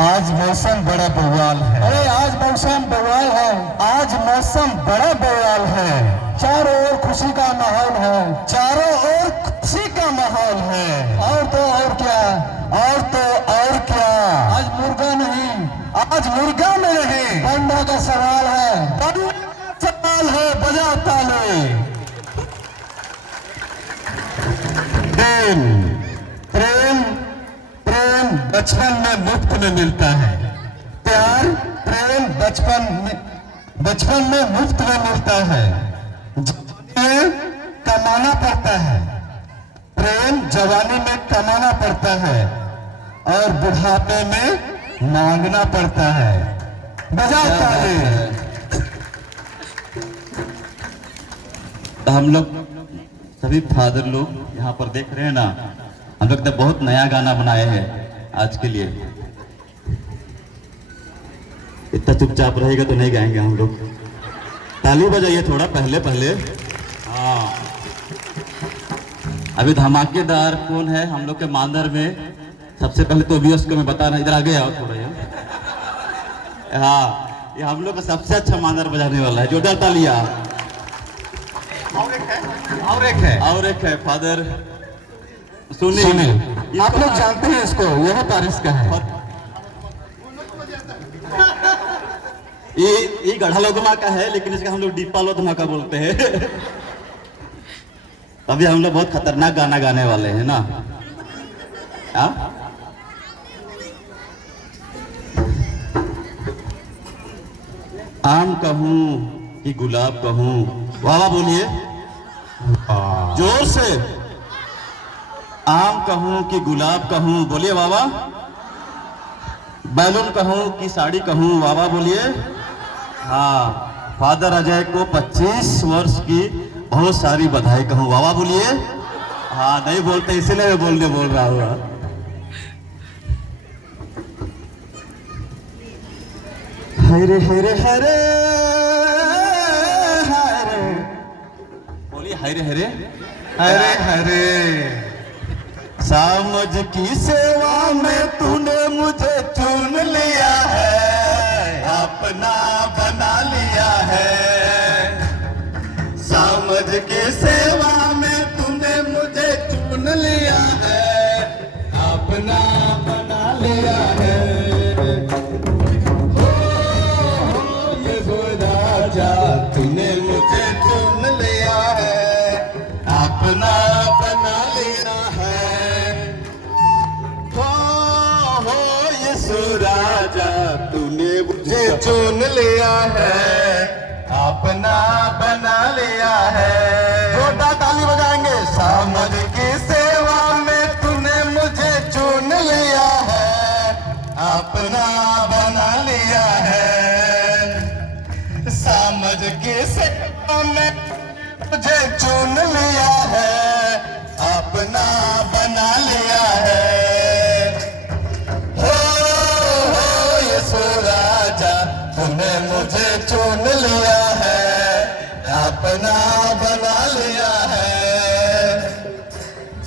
आज मौसम बड़ा बवाल है। अरे आज मौसम बवाल है। आज मौसम बड़ा बवाल है। चारों ओर खुशी का माहौल है। चारों ओर खुशी का माहौल है। और तो और क्या, और तो और क्या, आज मुर्गा नहीं, आज मुर्गा में नहीं, अंडा का सवाल है। अंडा का सवाल है। बजा ताले। प्रेम प्रेम प्रेम बचपन में मुफ्त में मिलता है। प्यार प्रेम बचपन में मुफ्त में मिलता है। कमाना पड़ता है। प्रेम जवानी में कमाना पड़ता है और बुढ़ापे में मांगना पड़ता है। बजाता है। हम लोग सभी फादर लोग यहाँ पर देख रहे हैं ना, हम लोग तो बहुत नया गाना बनाए हैं आज के लिए। इतना चुपचाप रहेगा तो नहीं गाएंगे हम लोग। ताली बजाइए थोड़ा पहले पहले। हाँ, अभी धमाकेदार कौन है हम लोग के मांदर में? सबसे पहले तो भी उसको मैं बता रहा, इधर आगे आओ थोड़ा यार। हाँ, ये हम लोग का सबसे अच्छा मांदर बजाने वाला है। जोरदार तालियां। और एक है फादर सुनील। आप लोग जानते हैं इसको, यह पारिस का है। ये गढ़ा लोधमा का है, लेकिन इसका हम लोग डीपा लोधमा का बोलते हैं। अभी हम लोग बहुत खतरनाक गाना गाने वाले हैं ना। आम कहूं कि गुलाब कहूं, वाह वाह बोलिए जोर से। आम कहूं कि गुलाब कहूं, बोलिए वाह वाह। बैलून कहूं कि साड़ी कहूं, वाह वाह बोलिए। हाँ, फादर अजय को 25 वर्ष की बहुत सारी बधाई कहूं, वाह वाह बोलिए। हाँ, नहीं बोलते इसलिए मैं बोल रहा हूँ। हरे हरे हरे हरे, बोलिए हरे हरे हरे हरे। समझ की सेवा में तूने मुझे चुन लिया है, अपना बना लिया है। समझ की सेवा में तूने मुझे चुन लिया है, अपना बना लिया है। तूने मुझे चुन लिया है, अपना बना लिया है। हो यीशु राजा, तूने मुझे चुन लिया है, अपना बना लिया है। जोरदार ताली बजाएंगे। समझ की सेवा में तूने मुझे चुन लिया है, अपना बना लिया है। समझ के सेवा में मुझे चुन लिया है, अपना बना लिया है। हो यीशु राजा, तूने मुझे चुन लिया है, अपना बना लिया है।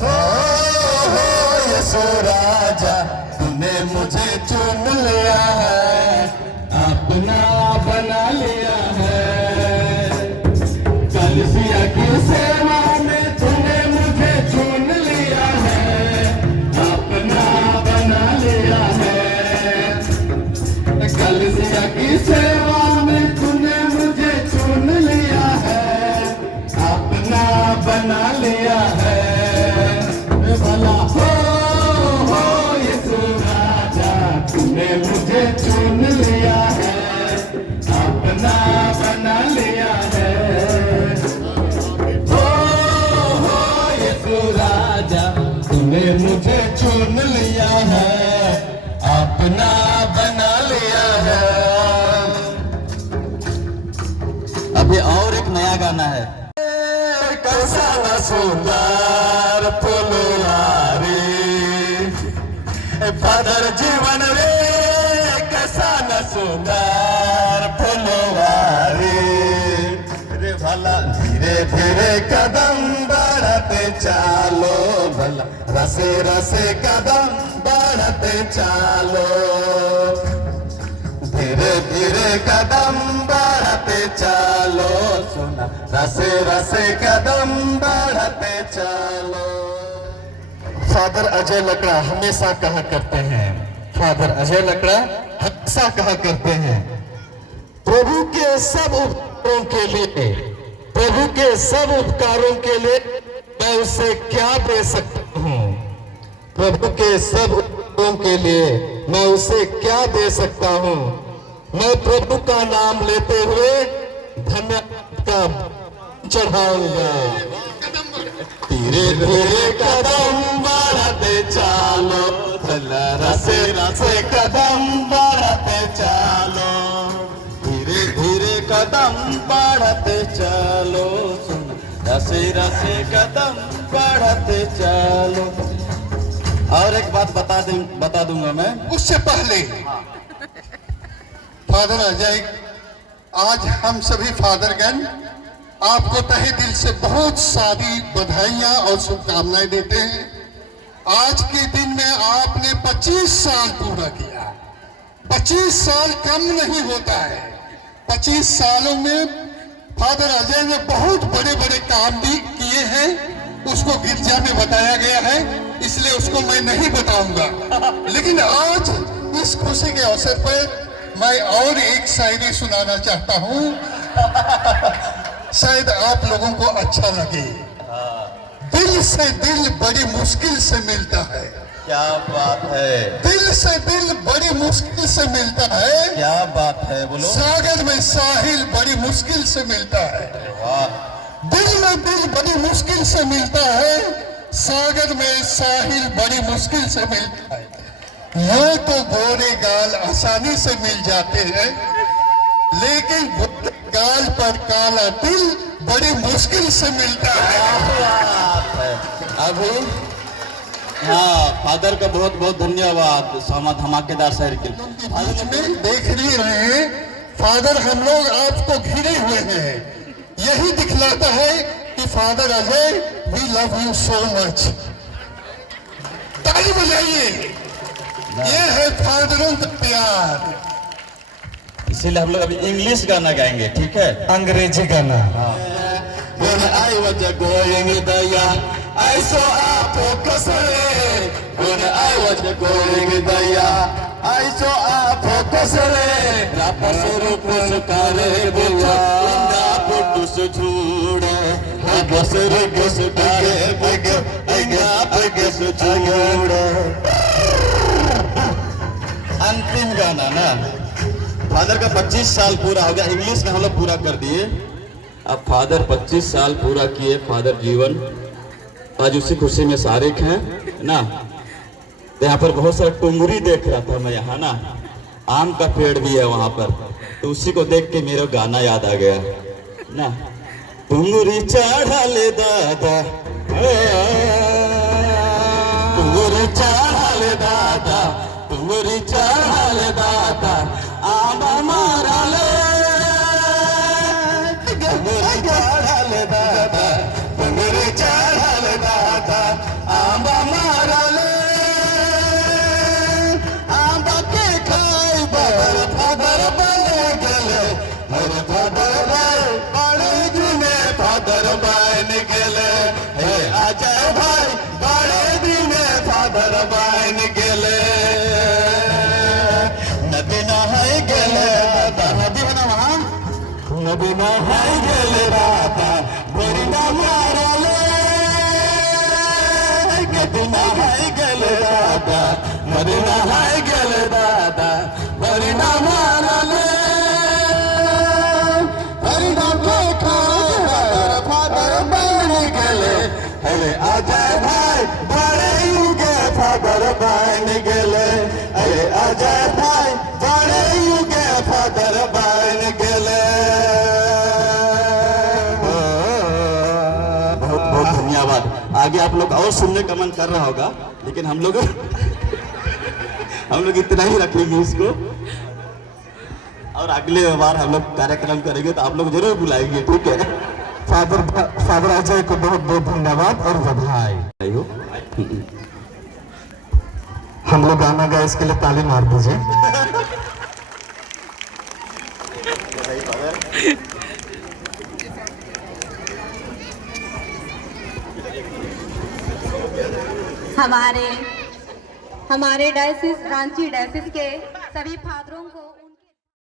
हो यीशु राजा, तूने मुझे चुन लिया है, अपना बना लिया है। कलीसिया की सेवा में तूने मुझे चुन लिया है, अपना बना लिया है। कलीसिया की सेवा में तूने मुझे चुन लिया है, अपना बना लिया है। भला हो यीशु राजा, तूने मुझे चुन लिया है, अपना बना लिया है। हो यीशु राजा, तूने मुझे चुन लिया है, अपना बना लिया है। अभी और एक नया गाना है। कैसा न सुंदर फुलवारी फादर जीवन रे, कैसा न सुंदर फुलवारी रे। भला धीरे धीरे कदम बढ़ते चालो, भला रसे रसे कदम बढ़ते चालो। रसे कदम बढ़ाते चलो। फादर अजय लकड़ा हमेशा कहा करते हैं, फादर अजय लकड़ा हमेशा कहा करते हैं, प्रभु के सब उपकारों के लिए, प्रभु के सब उपकारों के लिए मैं उसे क्या दे सकता हूँ, प्रभु के सब उपकारों के लिए मैं उसे क्या दे सकता हूँ। मैं प्रभु का नाम लेते हुए धन्यवाद का चढ़ाऊंगा। धीरे धीरे कदम बढ़ाते चलो, रसे रसे कदम बढ़ाते चलो, धीरे धीरे कदम बढ़ाते चलो, रसे रसे कदम बढ़ाते चलो। और एक बात बता दूंगा मैं। उससे पहले फादर अजय, आज हम सभी फादरगण आपको तहे दिल से बहुत सारी बधाइयां और शुभकामनाएं देते हैं। आज के दिन में आपने 25 साल पूरा किया। 25 साल कम नहीं होता है। 25 सालों में फादर अजय ने बहुत बड़े बड़े काम भी किए हैं। उसको गिरजा में बताया गया है, इसलिए उसको मैं नहीं बताऊंगा। लेकिन आज इस खुशी के अवसर पर मैं और एक शायरी सुनाना चाहता हूँ। शायद आप लोगों को अच्छा लगे। दिल से दिल बड़ी मुश्किल से मिलता है। क्या बात है, दिल से दिल बड़ी मुश्किल से मिलता है। क्या बात है, बोलो। सागर में साहिल बड़ी मुश्किल से मिलता है। दिल में दिल बड़ी मुश्किल से मिलता है, सागर में साहिल बड़ी मुश्किल से मिलता है। ये तो गोरे गाल आसानी से मिल जाते हैं, लेकिन गोरे गाल पर काला दिल बड़ी मुश्किल से मिलता है। अभी हाँ, फादर का बहुत बहुत धन्यवाद सामा धमाकेदार शायरी के लिए। आज में देख ही रहे हैं फादर, हम लोग आपको घिरे हुए हैं। यही दिखलाता है कि father Ajay, we love you so much. ताली बजाइए। ये है फादरों का प्यार। इसीलिए हम लोग अभी इंग्लिश गाना गाएंगे, ठीक है? अंग्रेजी गाना। When I was going there, I saw a focusere. When I was going there, I saw a focusere. Rapasuru kusukare bola, inda putus jhude. Rapasuru kusukare bola, inda putus jhude. अंतिम गाना ना, father का 25 साल पूरा हो गया। English में हम लोग पूरा कर दिए। अब फादर 25 साल पूरा किए, फादर जीवन आज उसी खुशी में शारिक हैं ना। तो यहाँ पर बहुत सारा टुंगरी देख रहा था मैं, यहाँ ना आम का पेड़ भी है वहाँ पर, तो उसी को देख के मेरा गाना याद आ गया ना। टुंगरी चढ़ा ले दादा, टुंगरी चढ़ा ले दादा, टुंगरी चढ़ा ले दादा, आम मारा ले, टुंगरी चढ़ा ले दादा, टुंगरी चढ़ा ले दादा, आम मारा ले, आम के खाई बदर फादर बन गले, मेरे फादर बड़े दिने फादर बन गले, हे अजय भाई बड़े दिने फादर बन गले। नदी नहाई गले दादा, नदी बना वहाँ, नदी नहाई गले दादा, बड़ी ना मारा ले, नदी नहाई गले दादा, नदी नहाई गले दादा, बड़ी ना मारा ले, हरी ना के खाए फादर बन गले, अरे अजय भाई बड़े युगे फादर बन गले, अरे अजय भाई बड़े युगे फादर बन गले। बहुत बहुत धन्यवाद। आगे आप लोग और सुनने का मन कर रहा होगा, लेकिन हम लोग इतना ही रखेंगे इसको, और अगले बार हम लोग कार्यक्रम करेंगे तो आप लोग जरूर बुलाएंगे, ठीक है? फादर अजय को बहुत बहुत धन्यवाद और बधाई हो। हम लोग गाना गाए, इसके लिए ताली मार दीजिए। हमारे डायसिस रांची डायसिस के सभी फादरों को